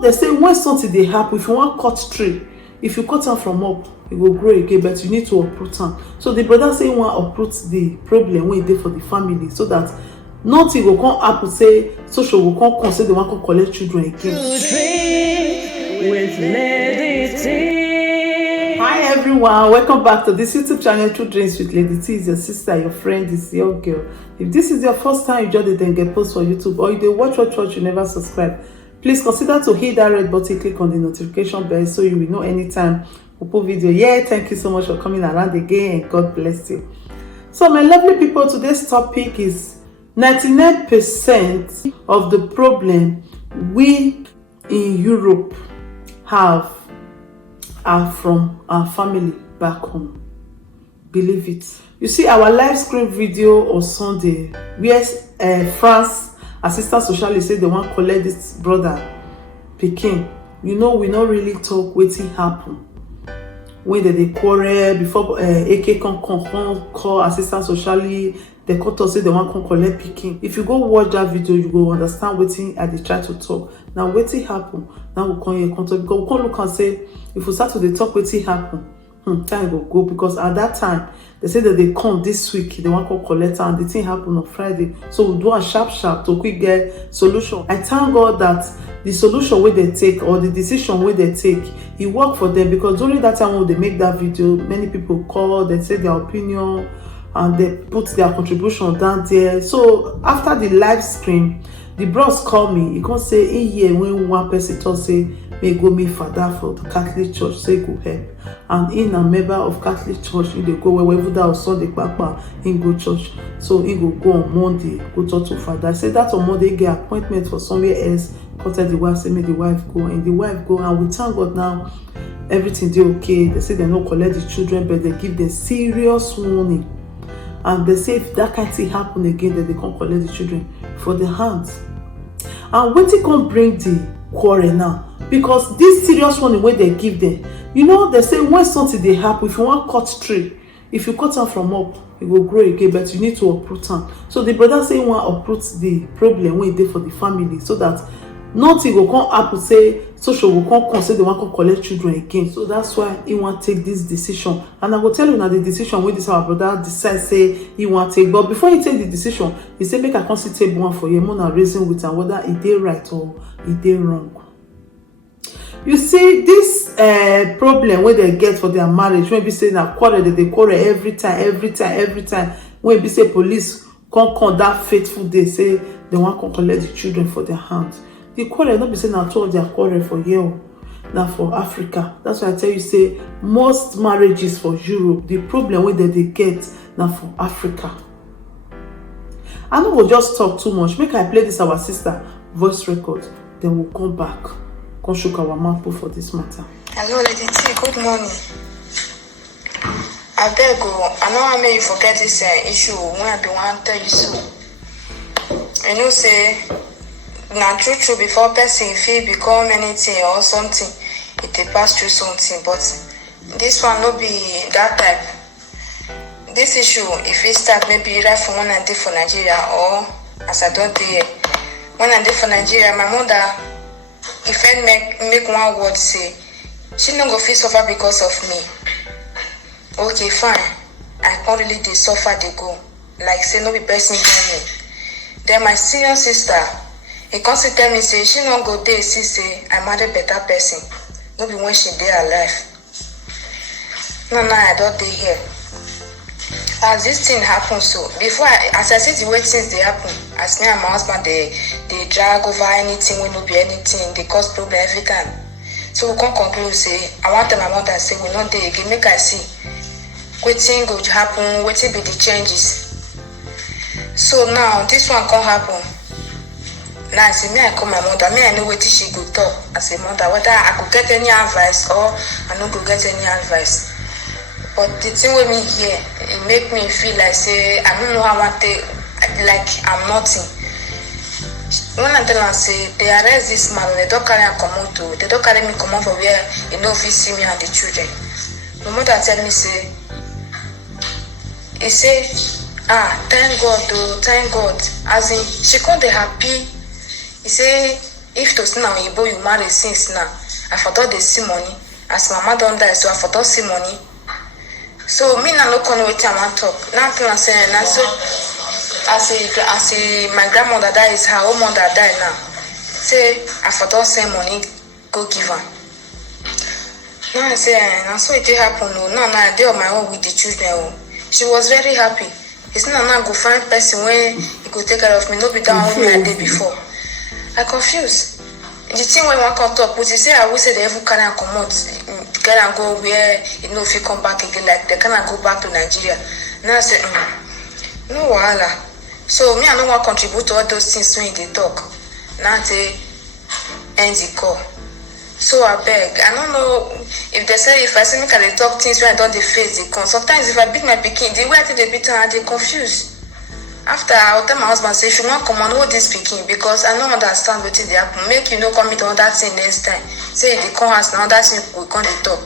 They say when something dey happen, if you wan cut tree, if you cut am from up, e go grow again, but you need to uproot am. So the brother say he wan uproot the problem wey dey for the family, so that nothing go come happen say social go come say they wan come collect children again. Hi everyone, welcome back to this YouTube channel, True Dreams with Lady T. Is your sister, your friend, is your girl. If this is your first time you join the Denge post for YouTube, or you dey watch you never subscribe, please consider to hit that red button, click on the notification bell so you will know anytime we put video. Yeah, thank you so much for coming around again, and God bless you. So my lovely people, today's topic is 99% of the problem we in Europe have are from our family back home. Believe it. You see our live stream video on Sunday where France assistant socialist say they want collect this brother pikin. You know, we not really talk wetin happen when they quarrel before AK come call assistant socialist. They come talk say they want come collect pikin. If you go watch that video, you go understand wetin I dey try to talk. Now wetin happen? Now we come here come talk, because we come look and say if we start to dey talk wetin happen, time go because at that time they say that they come this week, they want to collect and the thing happen on Friday. So we do a sharp to quick get solution. I thank God that the solution wey they take or the decision wey they take, it work for them, because during that time when they make that video, many people call, they say their opinion and they put their contribution down there. So after the live stream, the bros call me. He can say in here when one person talk say may go meet father for the Catholic Church, say go help, and in a member of Catholic Church, he dey go wherever that was Sunday papa in go church. So he go on Monday go talk to father. I say that on Monday he get appointment for somewhere else. Contact the wife, say make the wife go, and the wife go, and we thank God now everything dey okay. They say they no collect the children, but they give them serious warning. And they say if that kind of thing happen again, then they can't collect the children for the hands. And wetin come bring the quarrel now? Because this serious warning wey they give them, you know, they say when something dey happen, if you wan cut tree, if you cut am from up, it will grow again, but you need to uproot am. So the brother say he wan uproot the problem wey dey for the family, so that nothing go come happen say social will come say they want to collect children again. So that's why he want take this decision. And I will tell you now the decision wey this our brother decide say he want take. But before he take the decision, he say make I come see take one for you, more reason with am whether it dey right or it dey wrong. You see this problem wey they get for their marriage, when be say na quarrel, they quarrel every time. When be say police come that fateful day, say they want to collect the children for their hands. The quarrel not be saying at all their quarrel for here, now for Africa. That's why I tell you say most marriages for Europe, the problem where they get now for Africa. I know we'll just talk too much. Make I play this our sister voice record, then we'll come back. Come shook our mouth for this matter. Hello, Lady T. Good morning. I beg you, I know I may forget this issue when I be want to tell you so. I know say. Now true before person feel become anything or something, it dey pass through something, but this one no be that type. This issue if it start maybe right from when I did for Nigeria, or as I don't dey when I did for Nigeria, my mother if I make one word say she no go feel suffer because of me. Okay, fine, I can't really dey suffer dey go like say no be person do me. Then my senior sister, he come tell me say she no go there see say I marry better person. No be when she dey alive. No, I don't dey here. As this thing happen, so before as I see the way things they happen, as me and my husband they drag over anything when no be anything, they cause problem every time. So we come conclude say I want tell my mother say we not dey again, make I see wetin go happen, wetin be the changes. So now this one come happen. Now I say me I call my mother, me I know what she go talk as a mother, whether I could get any advice or I no go get any advice. But the thing with me here, it make me feel like say I don't know how I want to, like I'm nothing. When I tell them say they arrest this man, they don't carry me come out to, they don't carry me come out for where you know if you see me and the children. My mother tell me say, he say, thank God though, thank God. As in she can't be happy. He say if to see now Igbo you marry since now, I for don dey see money. As mama don die, so I for don see money. So me now no come know wetin I wan talk. Now plan say na so as my grandmother die, is her own mother die now. Say I for don send money go give her. Now I say na so it dey happen. No, now I dey on my own with the children. Oh. She was very happy. It's not now go find person when he go take care of me. No be that one wey I did before. I confused. The thing when one come talk, but you say I will say they even can't come out, can go where you know if you come back again, like they cannot go back to Nigeria. Now I say, no wahala. So me I no want contribute to all those things when they talk. Now they end the call. So I beg. I don't know if they say if I see me can they talk things when I don't they face they come. Sometimes if I beat my pikin, the way I think they beat her, they confused. After I will tell my husband say, "You want come on hold this speaking because I don't understand what they happen. Make you know come meet another thing next time. Say they come house now that thing we come they talk."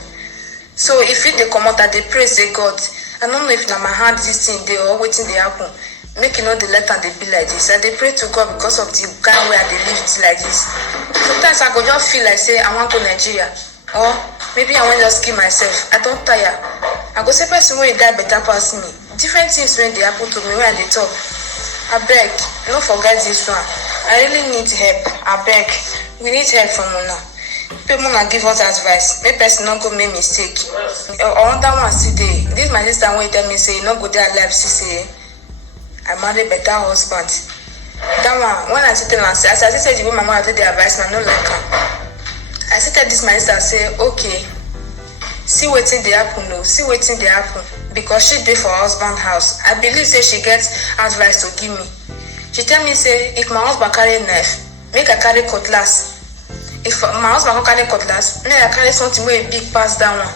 So if it they come out that they praise they God, I don't know if now my hand this thing they or waiting they happen. Make you know the letter they be like this. And they pray to God because of the kind way they live it like this. Sometimes I go just feel like say I want to go Nigeria. Or maybe I want to just kill myself. I don't tire. I go say person when die better pass me. Different things when they happen to me when they talk. I beg, don't forget this one. I really need help. I beg. We need help from Mona. People Mona give us advice. Make person not go make mistake. Another one see day. This my sister when tell me say not go there alive. She say I marry better husband. That one when I sit there and say, as I said the way my mother take the advice, I no like her. I sit there this my sister say okay. See wetin dey happen no, see wetin dey happen because she dey for her husband house. I believe say she gets advice to give me. She tell me say if my husband carry knife, make I carry cutlass. If my husband go carry cutlass, make I carry something wey big pass that one.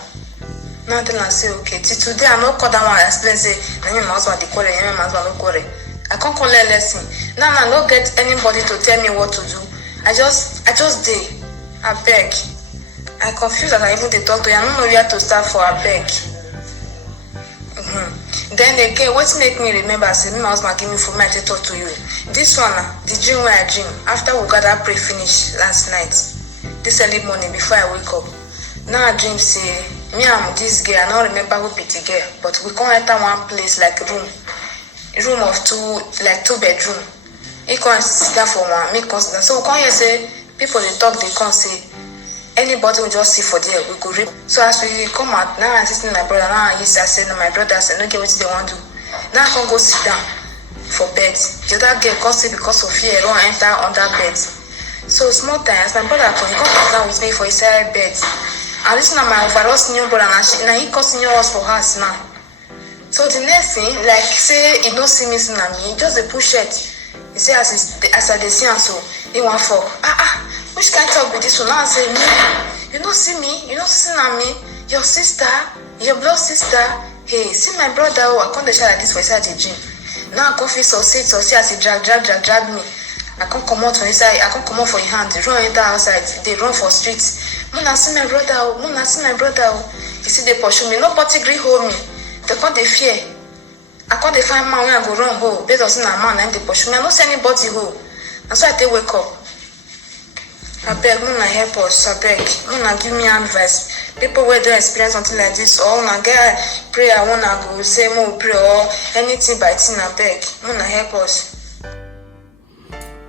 Now I tell her say okay. Till today I no call that one. I explain say na me my husband dey quarrel, na me my husband no quarrel. I can't call her lesson. Now I no get anybody to tell me what to do. I just dey. I beg. I confused as I even they talk to you. I don't know where to start for a beg. Then again, what make me remember, I said, my husband gave me for me to talk to you. This one, the dream where I dream, after we got that pray finish last night, this early morning before I wake up. Now I dream say, me and this girl, I don't remember who be the girl, but we can't enter one place like a room of two bedroom. He can't sit down for one, me consider. So we can't hear say, people they talk, they can't say, anybody will just see for there, we go reap. So as we come out, now I'm sitting my brother, now I say no, my brother, I say no get what they want to do. Now I can go sit down for bed. The other girl can't see because of fear, I don't enter under bed. So small time, as my brother come down with me for his side bed. And listen to my overall senior brother, now he calls senior us for house now. So the next thing, like say he don't see me sitting at me, he just a push it. He say as I see him so, he want for which kind of talk with this one? Now I say, me, you don't see me, you don't see me, your sister, your blood sister. Hey, see my brother, I can't share like this for inside the gym. Now I can't feel so see as he drag me. I can't come out from inside, I can't come out for your hand, they run enter outside, they run for streets. Mona see my brother, Mona see my brother. You see they pursue me, nobody agree hold me. They can't they fear. I can't find man when I go run home, based on seeing a man and they pursue me. I don't see anybody home. That's why I take wake up. I beg, Mona help us, I beg. Mona give me advice. People who don't experience something like this, or Mona get prayer, I wanna go say more pray or anything by thing, I beg. Mona help us.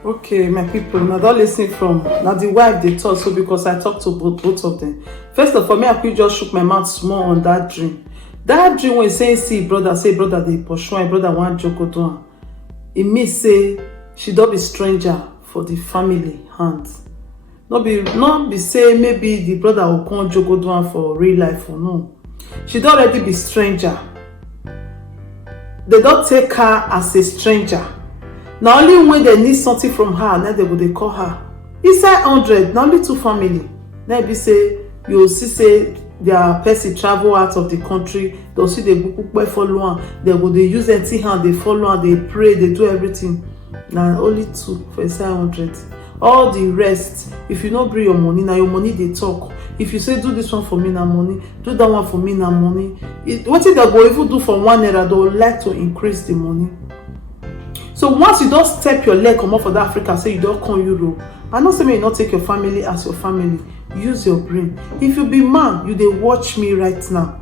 Okay, my people, now don't listen from now the wife they talk so because I talked to both of them. First of all, me I could just shook my mouth small on that dream. That dream when saying see brother they pursue my brother one joke down. It means say she don't be stranger for the family hands. Not be say maybe the brother will come joke down for real life or no. She don't already be stranger. They don't take her as a stranger. Now only when they need something from her, now they call her. Inside 100, now only 2 family. Now be say you see say their person travel out of the country, they'll see the book follow her, they use empty hand, they follow her, they pray, they do everything. Now only 2 for inside 100. All the rest, if you not bring your money, now your money they talk. If you say do this one for me now money, do that one for me now money. What if they go even do for 1 naira, they would like to increase the money. So once you don't step your leg comot for that Africa, say you don't come Europe, I know say make you not take your family as your family. Use your brain. If you be man, you dey watch me right now.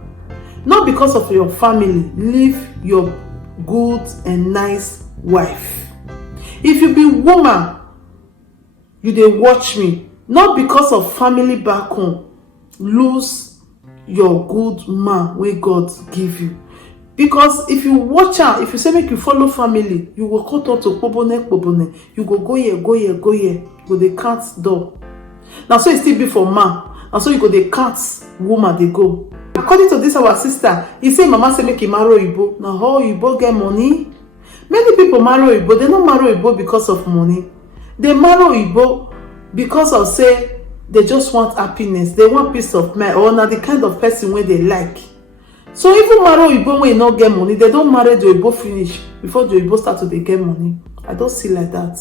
Not because of your family, leave your good and nice wife. If you be woman, you dey watch me. Not because of family back home, lose your good man wey God give you. Because if you watch out, if you say make you follow family, you will cut out to pobone. You go here, go dey count door. Now so it still be for man. And so you go dey count woman they go. According to this our sister, he say mama say make he marry Oyibo. Now how Oyibo get money? Many people marry Oyibo. They don't marry Oyibo because of money. They marry Oyibo because of say they just want happiness. They want peace of mind, or not the kind of person where they like. So even marry Oyibo when you not get money, they don't marry the Oyibo finish before the Oyibo start to they get money. I don't see like that.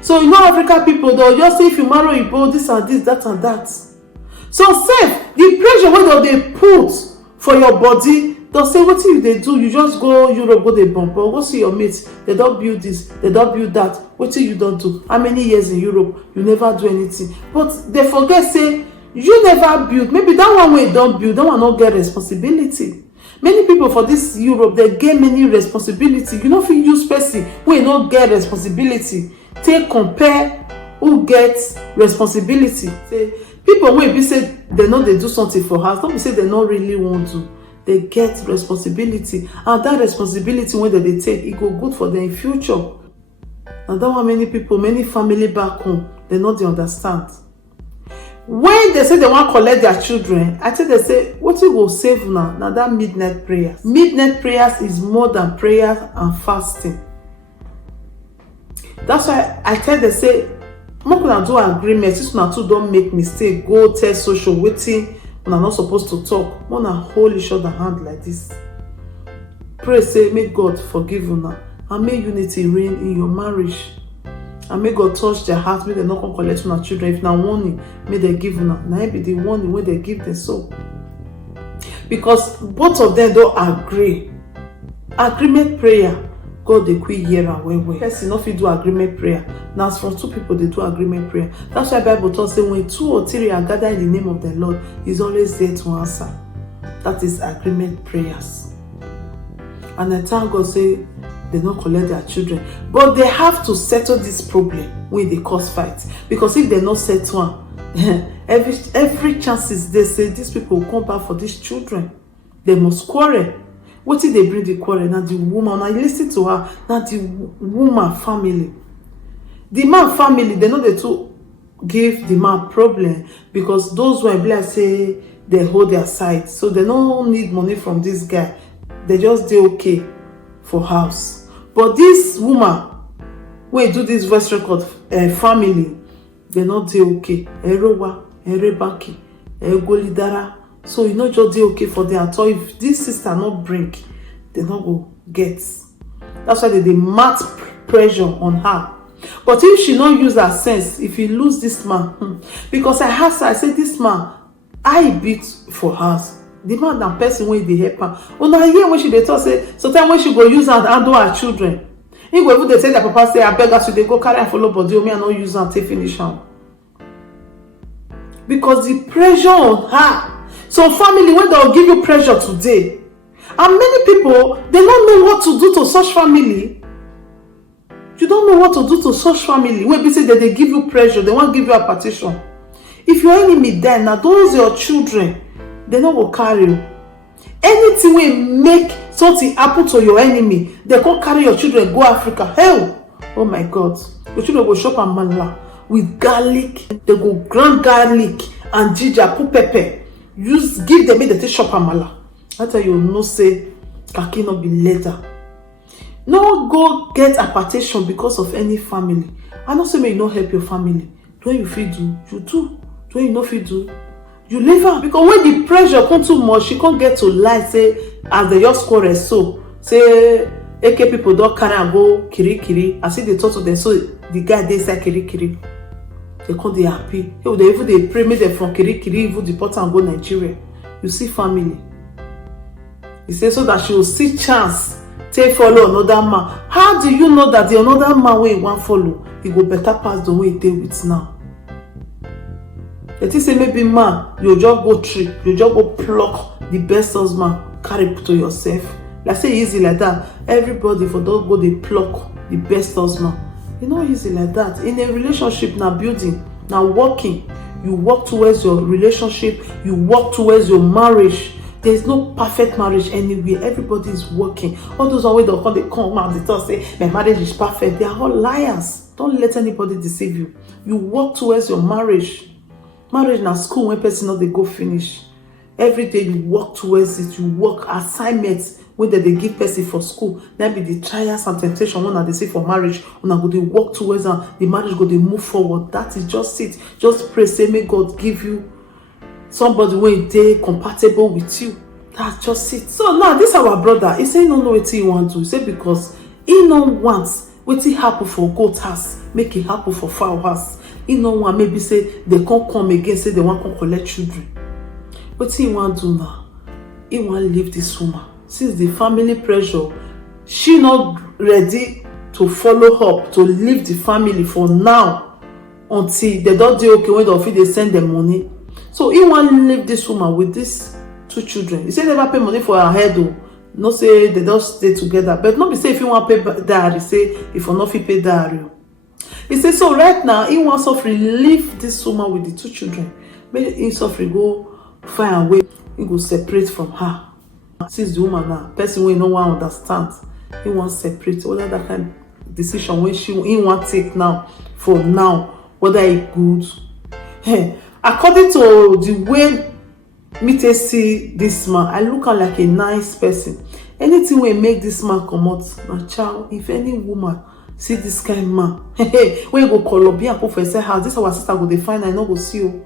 So you know African people, they'll just say if you marry Oyibo, this and this, that and that. So safe, the pressure wey they put for your body, they'll say what if they do, you just go Europe, go they bump, or go see your mates, they don't build this, they don't build that. What if you don't do? How many years in Europe, you never do anything? But they forget say, you never build. Maybe that one way don't build, that one not get responsibility. Many people for this Europe, they get many responsibility. You know if you use person who not get responsibility, take compare who gets responsibility. Say, people wey be say they know they do something for house, don't be say they not really want to. They get responsibility, and that responsibility when they take, it go good for them in future. And that one many people, many family back home, they not they understand. When they say they want to collect their children, I think they say what you will save now that midnight prayers. Midnight prayers is more than prayers and fasting. That's why I tell them say, I'm not do agreement. Since una two don't make mistake, go tell social waiting. Una not supposed to talk. Una hold each other hand like this. Pray say, may God forgive una and may unity reign in your marriage. And may God touch their heart. May they not come collect una children. If na warning, may they give una. Now be the warning when they give them so. Because both of them don't agree. Agreement prayer. God they quit hear and well. Person not fit do agreement prayer. Now as for two people they do agreement prayer. That's why Bible tells say when 2 or 3 are gathered in the name of the Lord, He's always there to answer. That is agreement prayers. And I thank God say they don't collect their children, but they have to settle this problem when they cause fights. Because if they not settle one, every chances they say these people will come back for these children. They must quarrel. What did they bring the quarrel? Now the woman, now you listen to her, now the woman family. The man family, they know they to give the man problem because those who are like say they hold their side. So they don't need money from this guy. They just do okay for house. But this woman, when do this voice record family, they not do okay. Erowa, erebaki, egolidara. So you know just do okay for them. So if this sister not bring, they not go get. That's why they mat pressure on her. But if she not use her sense, if you lose this man, because I asked her, I said this man, I beat for her. The man that person when they help her. Oh now here when she they talk say, sometimes when she go use her and handle her children. If go even they say that papa say I beg us, they go carry and follow body, me and not use her and take finish her. Because the pressure on her. So family, when they'll give you pressure today, and many people they don't know what to do to such family. You don't know what to do to such family. When people say that they give you pressure, they won't give you a partition. If your enemy die, now those your children, they not will carry you. Anything will make something happen to your enemy, they can't carry your children go Africa. Hell, oh my God, your children go shop and manla with garlic. They go grind garlic and ginger, put pepper. Give them make they take shop and mala. That's how you know say kaki not be leather. No go get a partition because of any family. I know say may you not help your family. When you feel do, you do. When you not feel do, you leave her. Because when the pressure come too much, she can't get to lie. Say as the just quarrel so say AK people don't carry and go kiri. I see they talk to them. So the guy they say kiri. They can't they happy. They even they pray make them from kiri even deport and go Nigeria. You see family. He says so that she will see chance take follow another man. How do you know that the another man wey you wan follow, he go better pass the one you dey with now? You think say maybe man, you just go trip, you just go pluck the best husband, carry to yourself. Like say easy like that. Everybody for don't go dey pluck the best husband. E no easy like that. In a relationship, na building, na working. You work towards your relationship, you work towards your marriage. There is no perfect marriage anywhere. Everybody is working. All those wey they come out, they talk say my marriage is perfect. They are all liars. Don't let anybody deceive you. You work towards your marriage. Marriage na school when person no dey go finish. Every day you work towards it. You work assignments when they give person for school. Then be the trials and temptation when they say for marriage. When go dey work towards and the marriage go dey move forward. That is just it. Just pray, say may God give you somebody wey dey compatible with you. That's just it. So now this our brother, he say he no know wetin he want to. He say because he no want wetin happen for goat house make it happen for fowl house. He no want maybe say they can't come again, say they want to collect children. Wetin he want do now? He want leave this woman. Since the family pressure, she not ready to follow up to leave the family for now until they don't do okay when they send them money. So he want to leave this woman with these 2 children. He say never pay money for her head though. No say they don't stay together. But not be say if you want to pay diary, say if you not pay diary. He say so right now he wants to leave this woman with the 2 children. Maybe he suffer go find a way he go separate from her. Since the woman now, person wey no wan understand, he want separate. Whether that kind of decision when he want take now for now, whether it good. Hey, according to the way me take see this man, I look am like a nice person. Anything wey make this man comot, na child. If any woman see this kind of man, when you go Colombia and put for inside house, this our sister go dey find, I no go see you.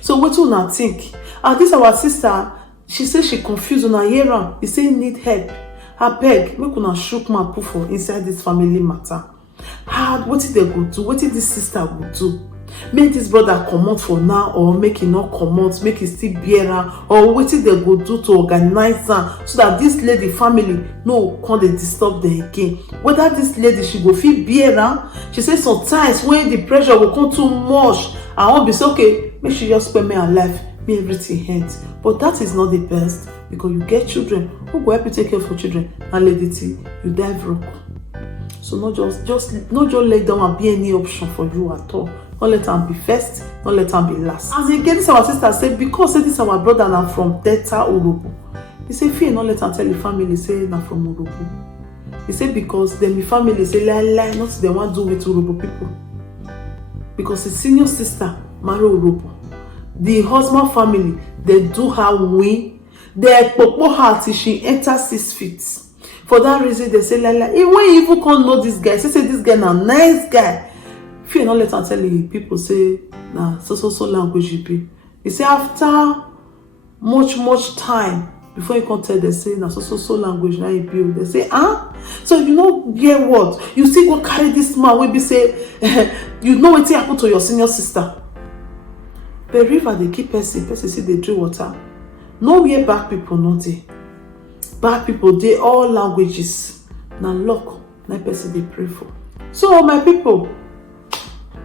So wetin una think? And this our sister, she say she confused una hear am. He say he need help. Abeg, make una shook mouth put for inside this family matter. How wetin they go do? Wetin this sister go do? Make this brother comot for now, or make he not comot, make he still bear am, or wetin they go do to organize am so that this lady family no come dey disturb them again. Whether this lady she go fit bear am. She say sometimes when the pressure will come too much, I won't be so okay. Make she just spend me her life, me everything ends. But that is not the best, because you get children who go help you take care of your children, and lady T, you die broke. So not just let down and be any option for you at all. Not let them be first, not let them be last. As again, this our sister said, because this our brother now from Delta Urobo. He said, fear not let them tell the family say now from Urobo. He said because then the family say lie, not they want to do with Urobo people. Because his senior sister marry Urobo. The husband family, they do her win. They popo her till she enters 6 feet. For that reason, they say lie. When you even can't know this guy, say this guy now nice guy. If you not let them tell the people say nah so language you be. He say after much time before you can tell they say nah so language now you be. They say so you know hear what you still go carry this man wey be say you know what happened to your senior sister. But river they keep person see they drink water. Nowhere bad people not there. Bad people they all languages. Now luck na person they pray for. So my people,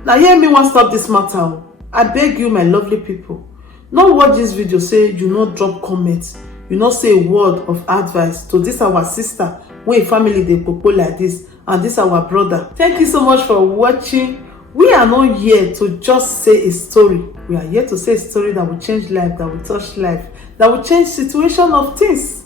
now hear me one stop this matter. I beg you, my lovely people, not watch this video say you not drop comments, you not say a word of advice to this our sister when family they popo like this, and this our brother. Thank you so much for watching. We are not here to just say a story. We are here to say a story that will change life, that will touch life, that will change situation of things.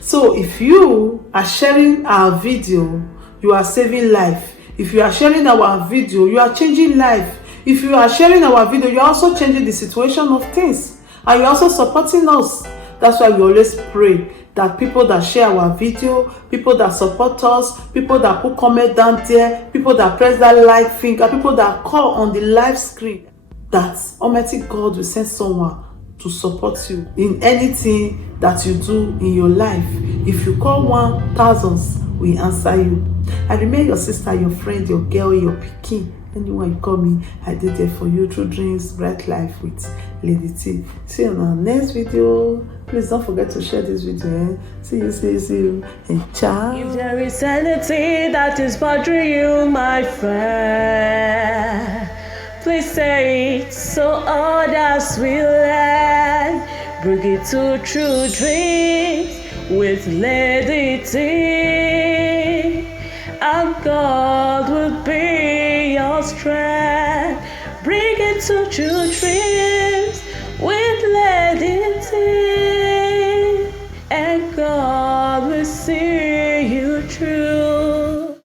So if you are sharing our video, you are saving life. If you are sharing our video, you are changing life. If you are sharing our video, you are also changing the situation of things. And you are also supporting us. That's why we always pray that people that share our video, people that support us, people that put comment down there, people that press that like finger, people that call on the live screen, that Almighty God will send someone to support you in anything that you do in your life. If you call 1,000, we answer you. I remain your sister, your friend, your girl, your pikin. Anyone you call me, I did there for you through Dreams Bright Life with Lady T. See you on our next video. Please don't forget to share this video. See you, and ciao. If there is anything that is bothering you, my friend, please say it so others will learn. Bring it to True Dreams with Lady T, and God will be your strength. Bring it to True Dreams with Lady T, and God will see